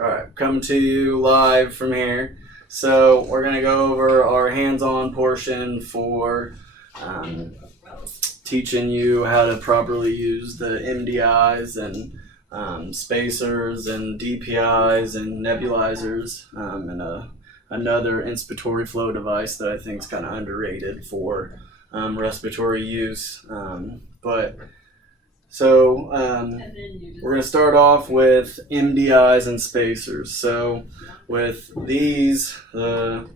All right, coming to you live from here. So we're going to go over our hands-on portion for teaching you how to properly use the MDIs and spacers and DPIs and nebulizers and another inspiratory flow device that I think is kind of underrated for respiratory use. So we're going to start off with MDIs and spacers. So with these, the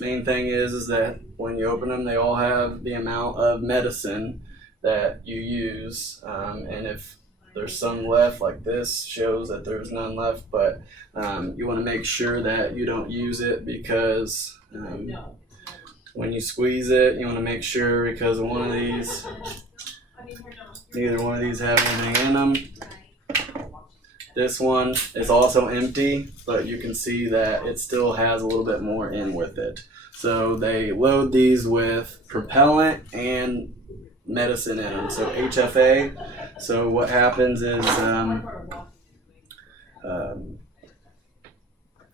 main thing is that when you open them, they all have the amount of medicine that you use. And if there's some left, like this shows that there's none left, but you want to make sure that you don't use it because when you squeeze it, you want to make sure because one of these, neither one of these have anything in them. This one is also empty, but you can see that it still has a little bit more in with it. So they load these with propellant and medicine in them, so HFA. So what happens is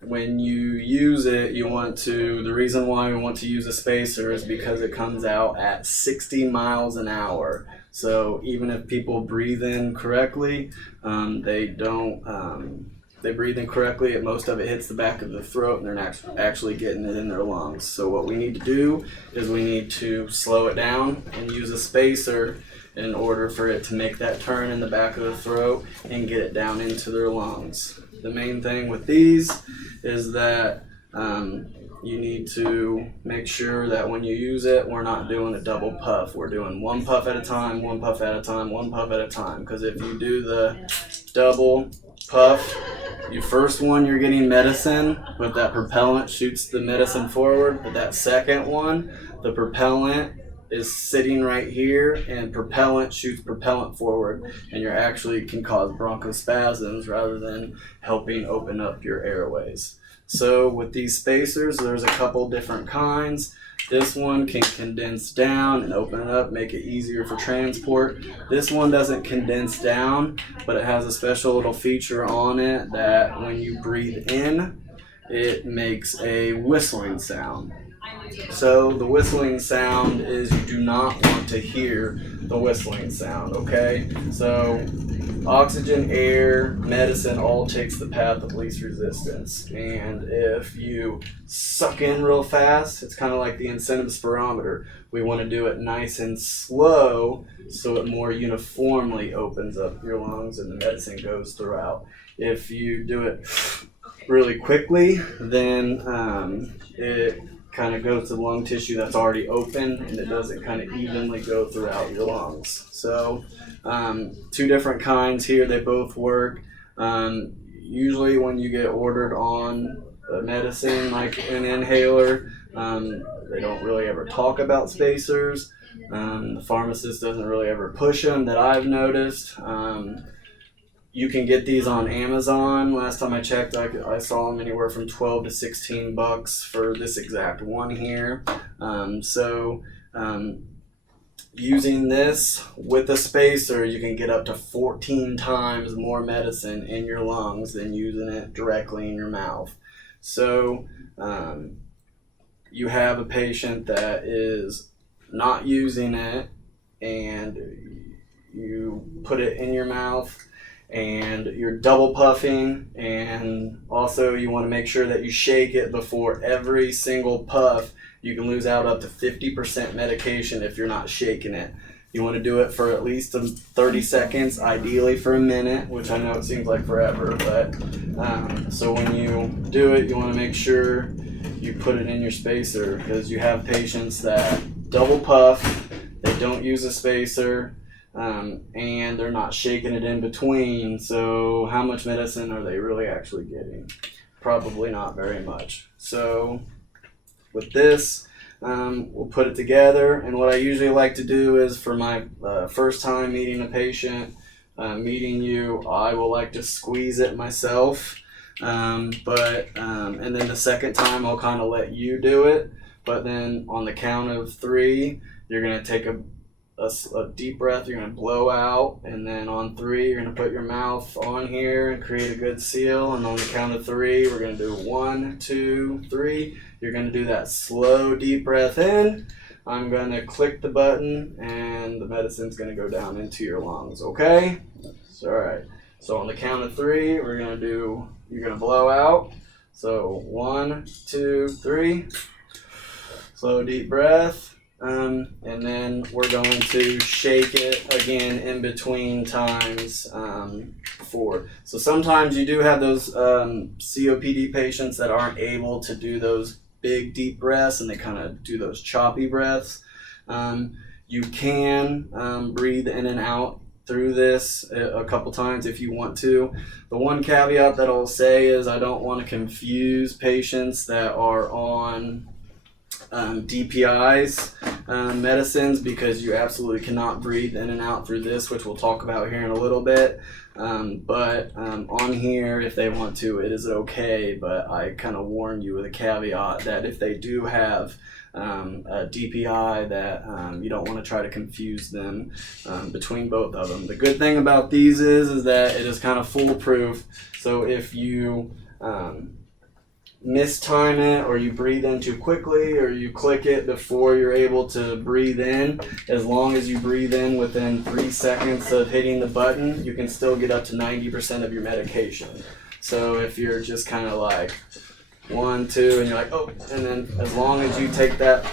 when you use it, the reason why we want to use a spacer is because it comes out at 60 miles an hour. So even if people breathe in correctly, they breathe in correctly, most of it hits the back of the throat and they're not actually getting it in their lungs. So what we need to do is we need to slow it down and use a spacer in order for it to make that turn in the back of the throat and get it down into their lungs. The main thing with these is that you need to make sure that when you use it, we're not doing a double puff. We're doing one puff at a time, one puff at a time, one puff at a time. Because if you do the double puff, your first one you're getting medicine, but that propellant shoots the medicine forward. But that second one, the propellant is sitting right here and propellant shoots propellant forward, and you actually can cause bronchospasms rather than helping open up your airways. So with these spacers, there's a couple different kinds. This one can condense down and open it up, make it easier for transport. This one doesn't condense down, but it has a special little feature on it that when you breathe in, it makes a whistling sound. So the whistling sound is you do not want to hear the whistling sound, okay? So oxygen, air, medicine all takes the path of least resistance. And if you suck in real fast, it's kind of like the incentive spirometer. We want to do it nice and slow so it more uniformly opens up your lungs and the medicine goes throughout. If you do it really quickly, then it kind of goes to the lung tissue that's already open and it doesn't kind of evenly go throughout your lungs. So two different kinds here, they both work. Usually when you get ordered on a medicine like an inhaler, they don't really ever talk about spacers. The pharmacist doesn't really ever push them that I've noticed. You can get these on Amazon. Last time I checked, I saw them anywhere from $12 to $16 for this exact one here. Using this with a spacer, you can get up to 14 times more medicine in your lungs than using it directly in your mouth. So you have a patient that is not using it and you put it in your mouth and you're double puffing, and also you want to make sure that you shake it before every single puff. You can lose out up to 50% medication if you're not shaking it. You want to do it for at least 30 seconds, ideally for a minute, which I know it seems like forever, but so when you do it, you want to make sure you put it in your spacer, because you have patients that double puff, they don't use a spacer, and they're not shaking it in between. So how much medicine are they really actually getting? Probably not very much. So with this, we'll put it together, and what I usually like to do is for my first time meeting a patient, meeting you, I will like to squeeze it myself, and then the second time I'll kind of let you do it, but then on the count of 3, you're going to take a a deep breath, you're going to blow out, and then on 3, you're going to put your mouth on here and create a good seal, and on the count of 3, we're going to do 1, 2, 3. You're going to do that slow deep breath in. I'm going to click the button, and the medicine's going to go down into your lungs, okay? So, all right. So on the count of 3, you're going to blow out. So 1, 2, 3. Slow deep breath. And then we're going to shake it again in between times 4. So sometimes you do have those COPD patients that aren't able to do those big deep breaths, and they kind of do those choppy breaths. You can breathe in and out through this a couple times if you want to. The one caveat that I'll say is I don't want to confuse patients that are on DPIs medicines, because you absolutely cannot breathe in and out through this, which we'll talk about here in a little bit. But on here, if they want to, it is okay, but I kind of warn you with a caveat that if they do have a DPI, that you don't want to try to confuse them between both of them. The good thing about these is that it is kind of foolproof, so if you mistime it, or you breathe in too quickly, or you click it before you're able to breathe in, as long as you breathe in within 3 seconds of hitting the button, you can still get up to 90% of your medication. So if you're just kind of like 1, 2, and you're like, oh, and then as long as you take that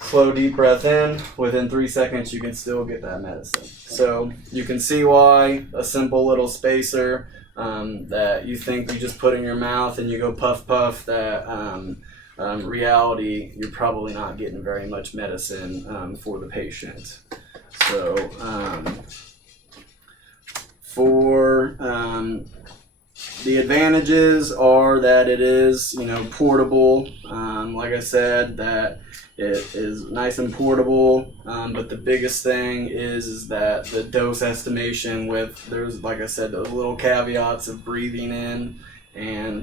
slow deep breath in, within 3 seconds you can still get that medicine. So you can see why a simple little spacer that you think you just put in your mouth and you go puff puff, that reality, you're probably not getting very much medicine for the patient. So for the advantages are that it is, portable. Like I said, that it is nice and portable, but the biggest thing is that the dose estimation there's, like I said, those little caveats of breathing in and,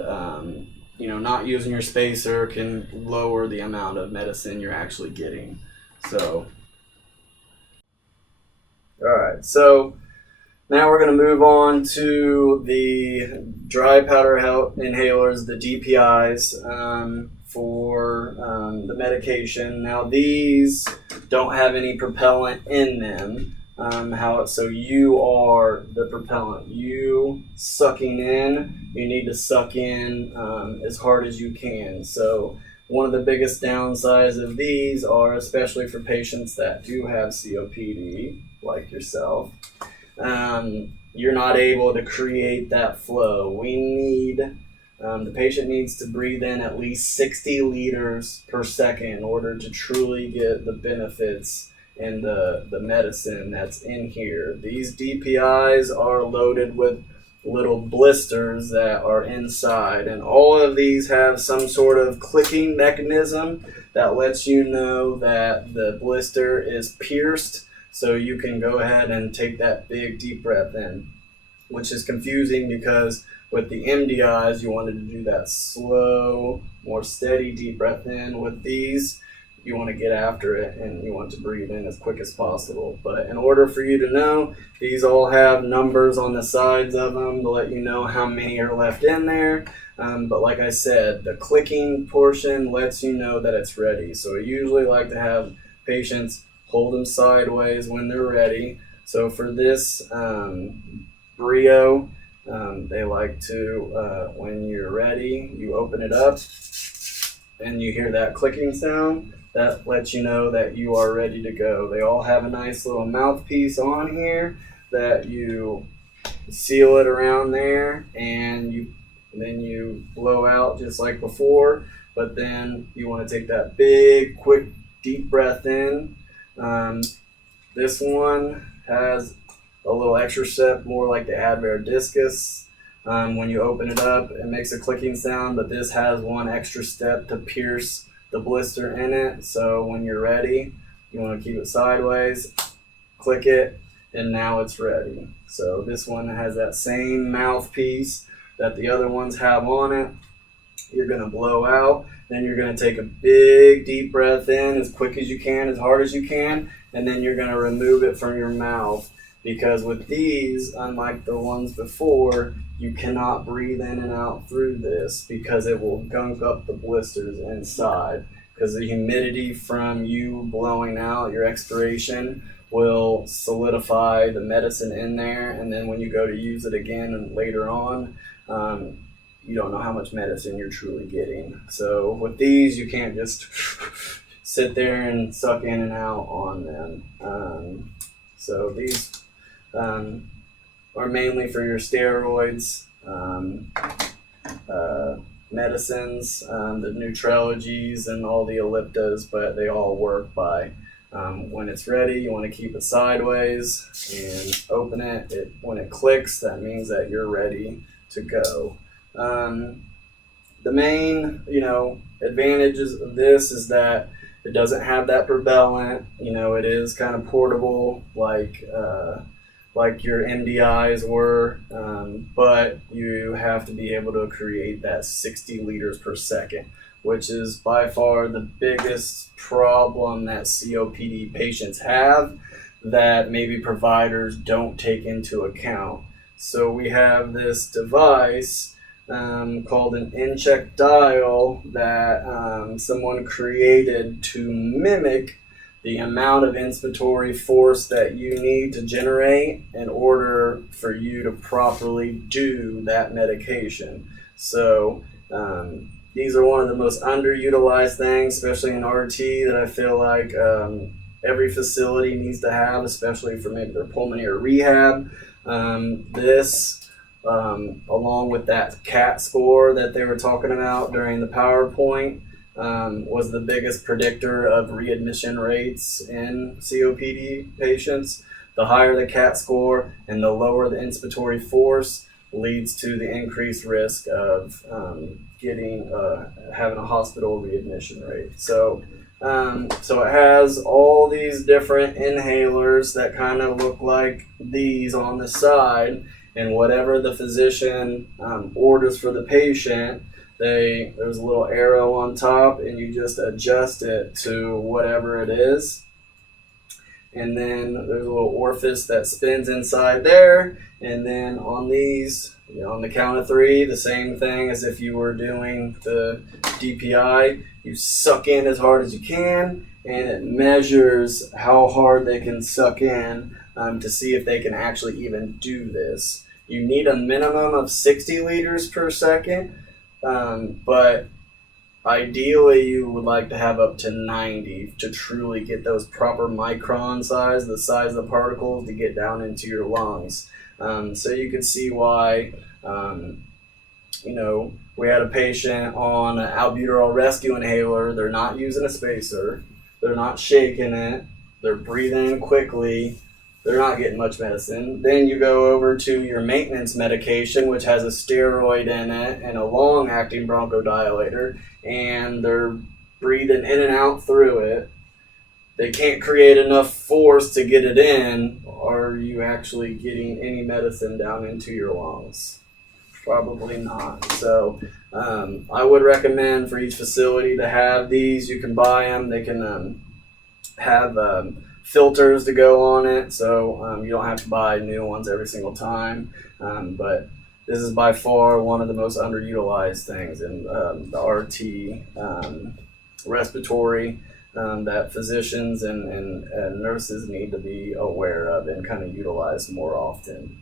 not using your spacer can lower the amount of medicine you're actually getting. So, all right, so now we're going to move on to the dry powder inhalers, the DPIs, for the medication. Now these don't have any propellant in them. So you are the propellant. You sucking in, you need to suck in as hard as you can. So one of the biggest downsides of these are, especially for patients that do have COPD, like yourself, you're not able to create that flow. The patient needs to breathe in at least 60 liters per second in order to truly get the benefits and the medicine that's in here. These DPIs are loaded with little blisters that are inside, and all of these have some sort of clicking mechanism that lets you know that the blister is pierced, so you can go ahead and take that big deep breath in, which is confusing because with the MDIs, you wanted to do that slow, more steady deep breath in. With these, you want to get after it and you want to breathe in as quick as possible. But in order for you to know, these all have numbers on the sides of them to let you know how many are left in there. But like I said, the clicking portion lets you know that it's ready. So I usually like to have patients hold them sideways when they're ready. So for this Brio, they like to, when you're ready, you open it up and you hear that clicking sound. That lets you know that you are ready to go. They all have a nice little mouthpiece on here that you seal it around there, and then you blow out just like before, but then you want to take that big, quick, deep breath in. This one has a little extra step, more like the Advair Discus. When you open it up, it makes a clicking sound, but this has one extra step to pierce the blister in it. So when you're ready, you want to keep it sideways, click it, and now it's ready. So this one has that same mouthpiece that the other ones have on it. you're going to blow out. Then you're going to take a big deep breath in as quick as you can, as hard as you can, and then you're going to remove it from your mouth. Because with these, unlike the ones before, you cannot breathe in and out through this because it will gunk up the blisters inside. Because the humidity from you blowing out your expiration will solidify the medicine in there, and then when you go to use it again and later on, you don't know how much medicine you're truly getting. So with these, you can't just sit there and suck in and out on them. So these are mainly for your steroids, medicines, the Neutrologies and all the Elliptas, but they all work by when it's ready, you want to keep it sideways and open it. When it clicks, that means that you're ready to go. The main, advantages of this is that it doesn't have that propellant. It is kind of portable, like your MDIs were, but you have to be able to create that 60 liters per second, which is by far the biggest problem that COPD patients have that maybe providers don't take into account. So we have this device called an in-check dial that someone created to mimic the amount of inspiratory force that you need to generate in order for you to properly do that medication. So these are one of the most underutilized things, especially in RT, that I feel like every facility needs to have, especially for maybe their pulmonary rehab. This, along with that CAT score that they were talking about during the PowerPoint, was the biggest predictor of readmission rates in COPD patients. The higher the CAT score and the lower the inspiratory force leads to the increased risk of having a hospital readmission rate. So it has all these different inhalers that kind of look like these on the side, and whatever the physician orders for the patient, there's a little arrow on top, and you just adjust it to whatever it is. And then there's a little orifice that spins inside there. And then on these, on the count of 3, the same thing as if you were doing the DPI. You suck in as hard as you can, and it measures how hard they can suck in to see if they can actually even do this. You need a minimum of 60 liters per second. But ideally you would like to have up to 90 to truly get those proper micron size, the size of the particles to get down into your lungs. So you can see why, we had a patient on an albuterol rescue inhaler. They're not using a spacer. They're not shaking it. They're breathing in quickly. They're not getting much medicine. Then you go over to your maintenance medication, which has a steroid in it and a long-acting bronchodilator, and they're breathing in and out through it. They can't create enough force to get it in. Are you actually getting any medicine down into your lungs? Probably not. So I would recommend for each facility to have these. You can buy them. They can have filters to go on it, so you don't have to buy new ones every single time. But this is by far one of the most underutilized things in the RT respiratory that physicians and nurses need to be aware of and kind of utilize more often.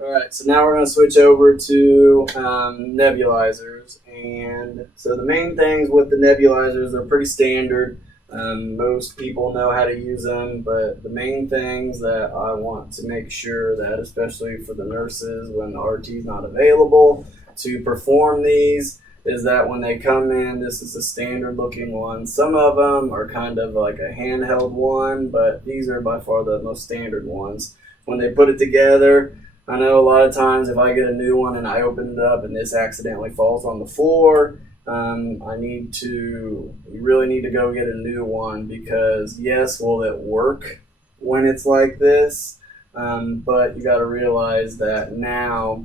All right, so now we're going to switch over to nebulizers. And so the main things with the nebulizers are pretty standard. Most people know how to use them, but the main things that I want to make sure that, especially for the nurses when the RT is not available to perform these, is that when they come in, this is a standard looking one. Some of them are kind of like a handheld one, but these are by far the most standard ones. When they put it together, I know a lot of times if I get a new one and I open it up and this accidentally falls on the floor, you really need to go get a new one, because yes, will it work when it's like this? But you got to realize that now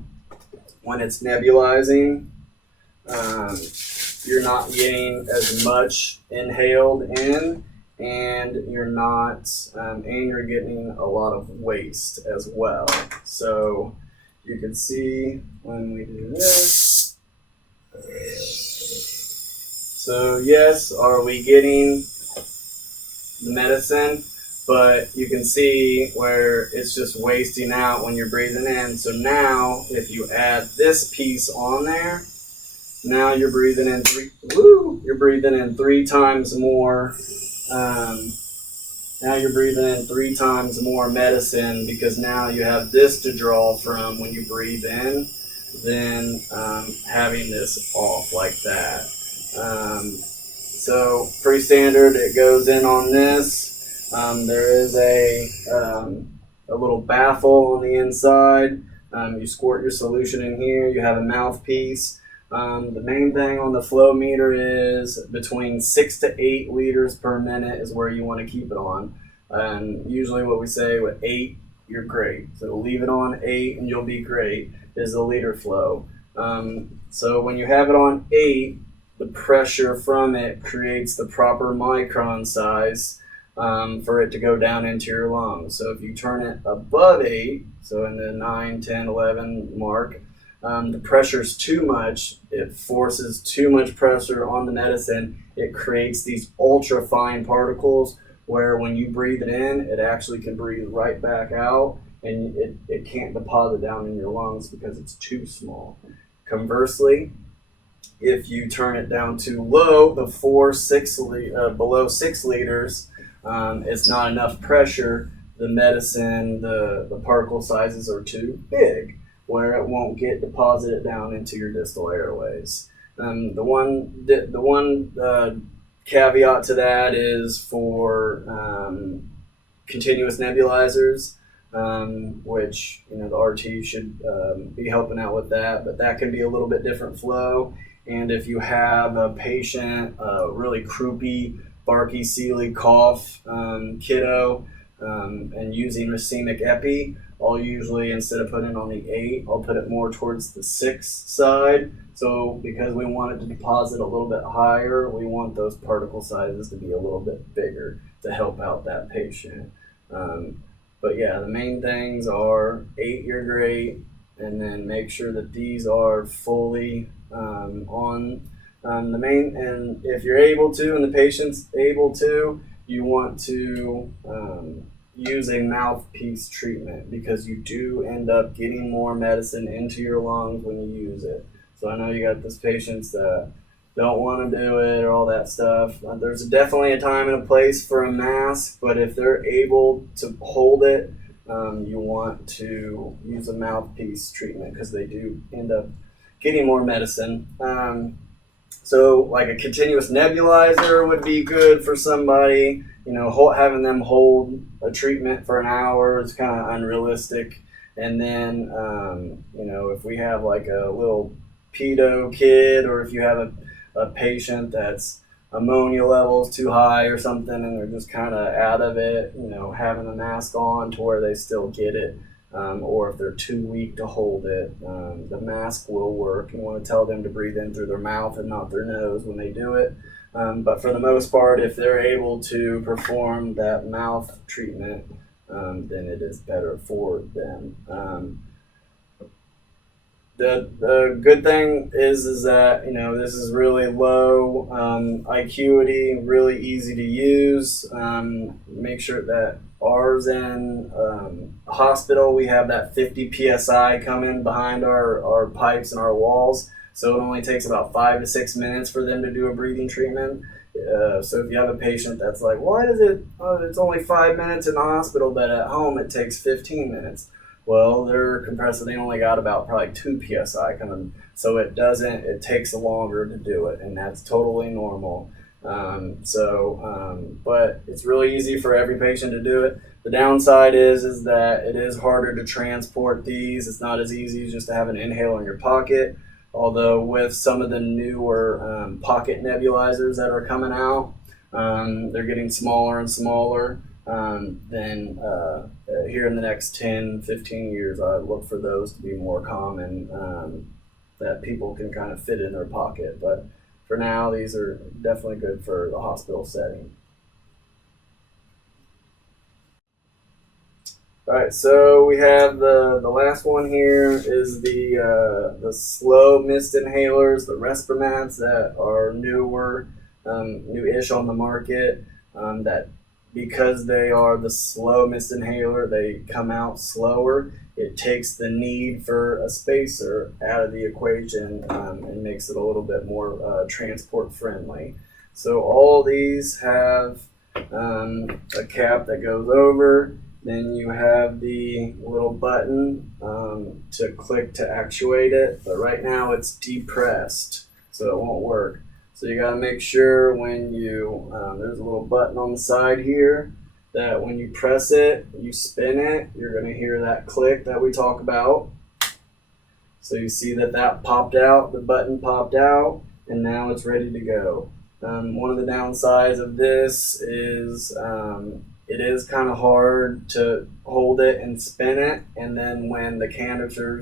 when it's nebulizing, you're not getting as much inhaled in, and you're getting a lot of waste as well. So you can see when we do this. So yes, are we getting the medicine? But you can see where it's just wasting out when you're breathing in. So now, if you add this piece on there, now you're breathing in three times more. Now you're breathing in 3 times more medicine, because now you have this to draw from when you breathe in than having this off like that. So pretty standard. It goes in on this. There is a little baffle on the inside. You squirt your solution in here. You have a mouthpiece. The main thing on the flow meter is between 6 to 8 liters per minute is where you want to keep it on. And usually what we say with 8, you're great. So leave it on 8 and you'll be great is the liter flow. So when you have it on 8, the pressure from it creates the proper micron size for it to go down into your lungs. So if you turn it above 8, so in the 9, 10, 11 mark, the pressure's too much. It forces too much pressure on the medicine. It creates these ultra fine particles where when you breathe it in, it actually can breathe right back out, and it can't deposit down in your lungs because it's too small. Conversely, if you turn it down too low, below 6 liters, it's not enough pressure. The medicine, the particle sizes are too big, where it won't get deposited down into your distal airways. The one caveat to that is for continuous nebulizers, which the RT should be helping out with that, but that can be a little bit different flow. And if you have a patient, really croupy, barky, sealy cough, kiddo, and using racemic epi, I'll usually, instead of putting it on the 8, I'll put it more towards the 6 side. So because we want it to deposit a little bit higher, we want those particle sizes to be a little bit bigger to help out that patient. But yeah, the main things are 8, you're great, and then make sure that these are fully on the main. And if you're able to, and the patient's able to, you want to use a mouthpiece treatment, because you do end up getting more medicine into your lungs when you use it. So I know you got those patients that don't want to do it or all that stuff. There's definitely a time and a place for a mask, but if they're able to hold it, you want to use a mouthpiece treatment, because they do end up getting more medicine. So like a continuous nebulizer would be good for somebody. Having them hold a treatment for an hour is kind of unrealistic. And then, if we have like a little pedo kid, or if you have a patient that's ammonia levels too high or something, and they're just kind of out of it, having the mask on to where they still get it, or if they're too weak to hold it, the mask will work. You want to tell them to breathe in through their mouth and not their nose when they do it. But for the most part, if they're able to perform that mouth treatment, then it is better for them. The good thing is that this is really low IQity, really easy to use. Make sure that ours in a hospital, we have that 50 psi coming behind our pipes and our walls, so it only takes about 5 to 6 minutes for them to do a breathing treatment. So if you have a patient that's like, why does it's only 5 minutes in the hospital, but at home it takes 15 minutes. Well, their compressor, they only got about probably 2 psi coming, so it takes longer to do it, and that's totally normal. But it's really easy for every patient to do it. The downside is that it is harder to transport these. It's not as easy as just to have an inhaler in your pocket. Although with some of the newer pocket nebulizers that are coming out, they're getting smaller and smaller. Then here in the next 10, 15 years, I look for those to be more common. that people can kind of fit in their pocket. But for now, these are definitely good for the hospital setting. All right, so we have the last one here is the slow mist inhalers, the Respirmats that are newer, new-ish on the market. That because they are the slow mist inhaler, they come out slower. It takes the need for a spacer out of the equation and makes it a little bit more transport friendly. So all these have a cap that goes over. Then you have the little button to click to actuate it, but right now it's depressed, so it won't work. So you got to make sure when you, there's a little button on the side here, that when you press it, you spin it, you're going to hear that click that we talk about. So you see that popped out, the button popped out, and now it's ready to go. One of the downsides of this is it is kind of hard to hold it and spin it, and then when the canister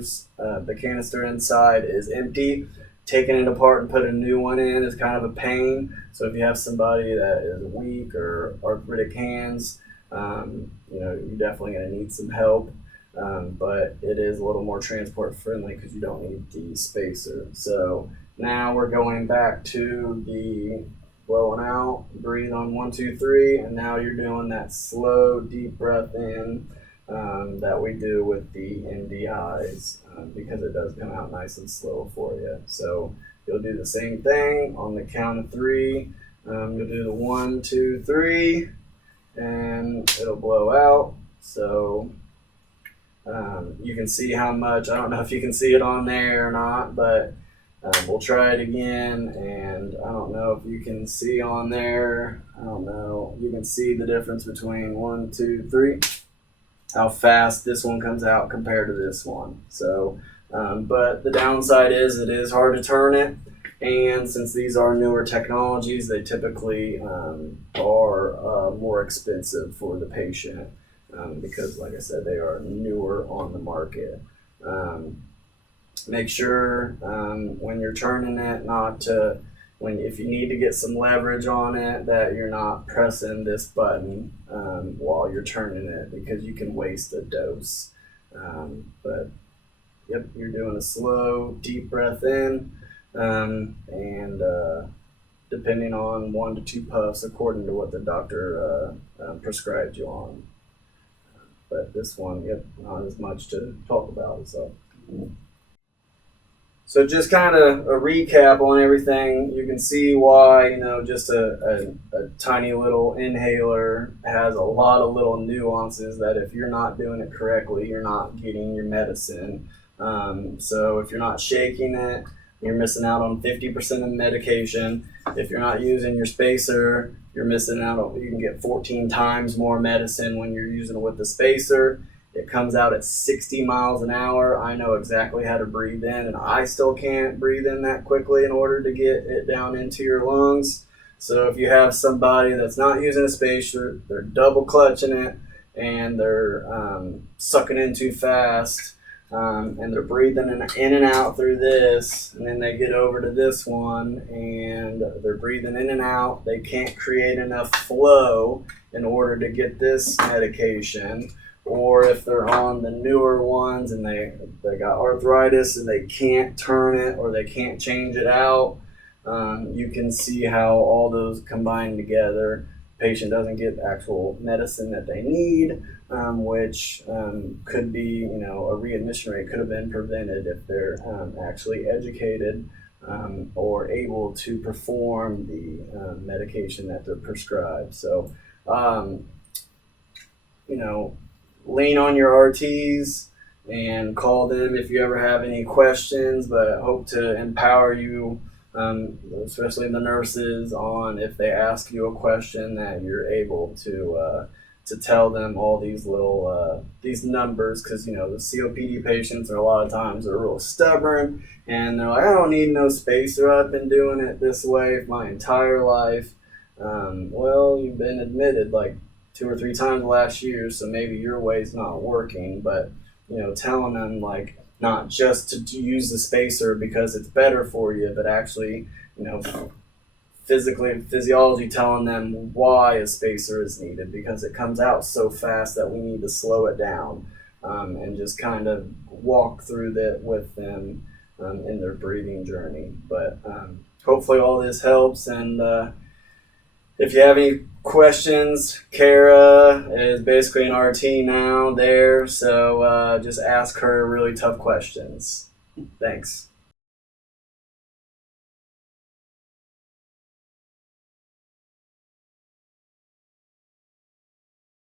inside is empty, taking it apart and putting a new one in is kind of a pain. So if you have somebody that is weak or arthritic hands, you're definitely going to need some help. But it is a little more transport friendly because you don't need the spacer. So now we're going back to the blowing out, breathe on 1, 2, 3, and now you're doing that slow, deep breath in that we do with the NDIs because it does come out nice and slow for you. So you'll do the same thing on the count of 3. You'll do the 1, 2, 3, and it'll blow out. So you can see how much, I don't know if you can see it on there or not, but we'll try it again, and I don't know if you can see on there. I don't know. You can see the difference between 1, 2, 3, how fast this one comes out compared to this one. So, but the downside is it is hard to turn it, and since these are newer technologies, they typically are more expensive for the patient because, like I said, they are newer on the market. Make sure when you're turning it if you need to get some leverage on it, that you're not pressing this button while you're turning it because you can waste a dose. But yep, you're doing a slow, deep breath in and depending on 1 to 2 puffs according to what the doctor prescribed you on. But this one, yep, not as much to talk about. So just kind of a recap on everything. You can see why, just a tiny little inhaler has a lot of little nuances that if you're not doing it correctly, you're not getting your medicine. So if you're not shaking it, you're missing out on 50% of medication. If you're not using your spacer, you're missing out on, you can get 14 times more medicine when you're using it with the spacer. It comes out at 60 miles an hour. I know exactly how to breathe in, and I still can't breathe in that quickly in order to get it down into your lungs. So if you have somebody that's not using a spacer, they're double clutching it, and they're sucking in too fast, and they're breathing in and out through this, and then they get over to this one, and they're breathing in and out. They can't create enough flow in order to get this medication. Or if they're on the newer ones and they got arthritis and they can't turn it or they can't change it out, you can see how all those combine together. Patient doesn't get actual medicine that they need, which could be, a readmission rate could have been prevented if they're actually educated or able to perform the medication that they're prescribed. So, lean on your RTs and call them if you ever have any questions, but I hope to empower you, especially the nurses, on if they ask you a question that you're able to tell them all these little these numbers, because the COPD patients are a lot of times they're real stubborn and they're like, I don't need no spacer, I've been doing it this way my entire life. Well, you've been admitted like 2 or 3 times last year, so maybe your way's not working, but telling them like not just to use the spacer because it's better for you, but actually, physiology telling them why a spacer is needed, because it comes out so fast that we need to slow it down, and just kind of walk through that with them in their breathing journey. But hopefully all this helps, and if you have any questions, Kara is basically an RT now there, so just ask her really tough questions. Thanks.